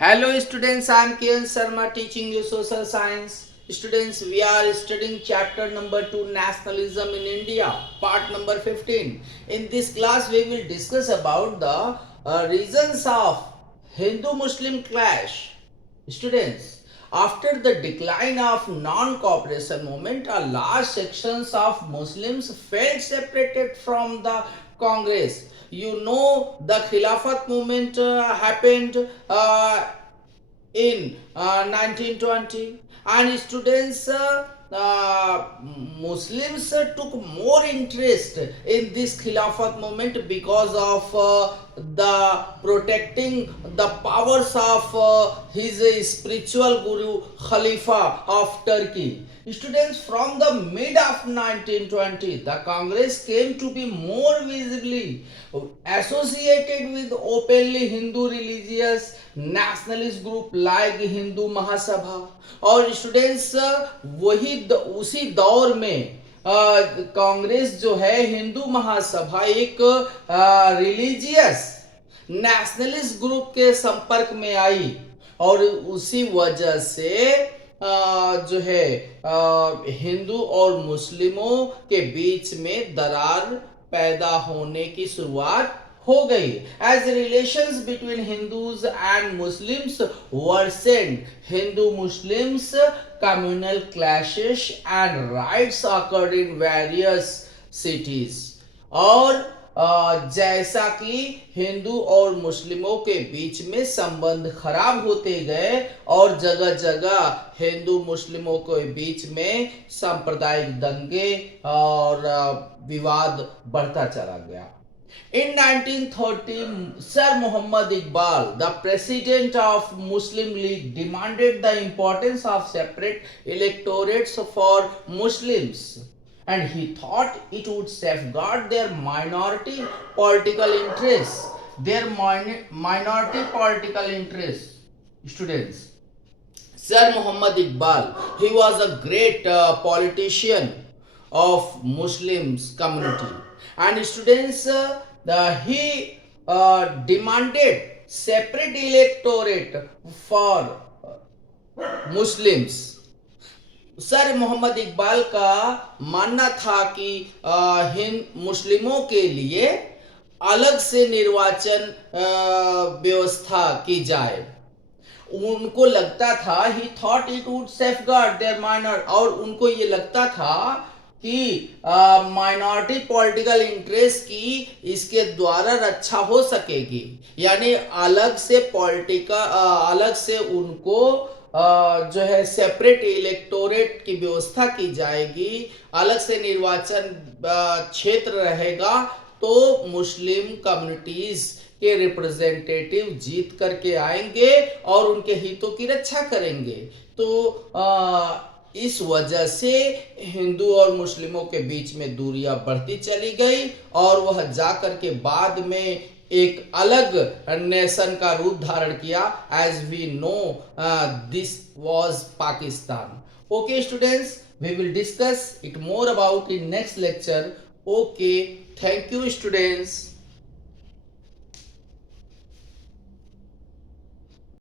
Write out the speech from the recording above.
Hello students, I am Kiran Sharma teaching you social science. Students, we are studying chapter number 2 Nationalism in India, part number 15. In this class, we will discuss about the reasons of Hindu-Muslim clash. Students, after the decline of non-cooperation movement, a large sections of Muslims felt separated from the Congress. You know, the Khilafat movement happened in 1920, and students Muslims took more interest in this Khilafat movement because of the protecting the powers of his spiritual guru Khalifa of Turkey. Students, from the mid of 1920, the Congress came to be more visibly associated with openly Hindu religious nationalist group like Hindu Mahasabha. और students उसी दौर में कांग्रेस जो है हिंदू महासभा एक religious nationalist group के संपर्क में आई और उसी वजह से जो है हिंदू और मुस्लिमों के बीच में दरार पैदा होने की शुरुआत हो गई. As relations between Hindus and Muslims वर्सेंड, Hindu Muslims communal clashes and riots occurred in various cities. और जैसा कि हिंदू और मुस्लिमों के बीच में संबंध खराब होते गए और जगह जगह हिंदू मुस्लिमों के बीच में सांप्रदायिक दंगे और विवाद बढ़ता चला गया. In 1930, Sir Muhammad Iqbal, the president of Muslim League, demanded the importance of separate electorates for Muslims, and he thought it would safeguard their minority political interests. Minority political interests. Students, Sir Muhammad Iqbal, he was a great politician of Muslims community, and students he demanded separate electorate for Muslims. Sir Mohammad Iqbal का मानना था कि हिंद मुस्लिमों के लिए अलग से निर्वाचन व्यवस्था की जाए. उनको लगता था he thought it would safeguard their minor, और उनको ये लगता था कि माइनॉरिटी पॉलिटिकल इंटरेस्ट की इसके द्वारा रक्षा हो सकेगी. यानी अलग से उनको जो है सेपरेट इलेक्टोरेट की व्यवस्था की जाएगी, अलग से निर्वाचन क्षेत्र रहेगा, तो मुस्लिम कम्युनिटीज के रिप्रेजेंटेटिव जीत करके आएंगे और उनके हितों की रक्षा करेंगे. तो इस वजह से हिंदू और मुस्लिमों के बीच में दूरियां बढ़ती चली गई और वह जाकर के बाद में एक अलग नेशन का रूप धारण किया. As we know this was Pakistan. Okay students, we will discuss it more about in next lecture. Okay, thank you students.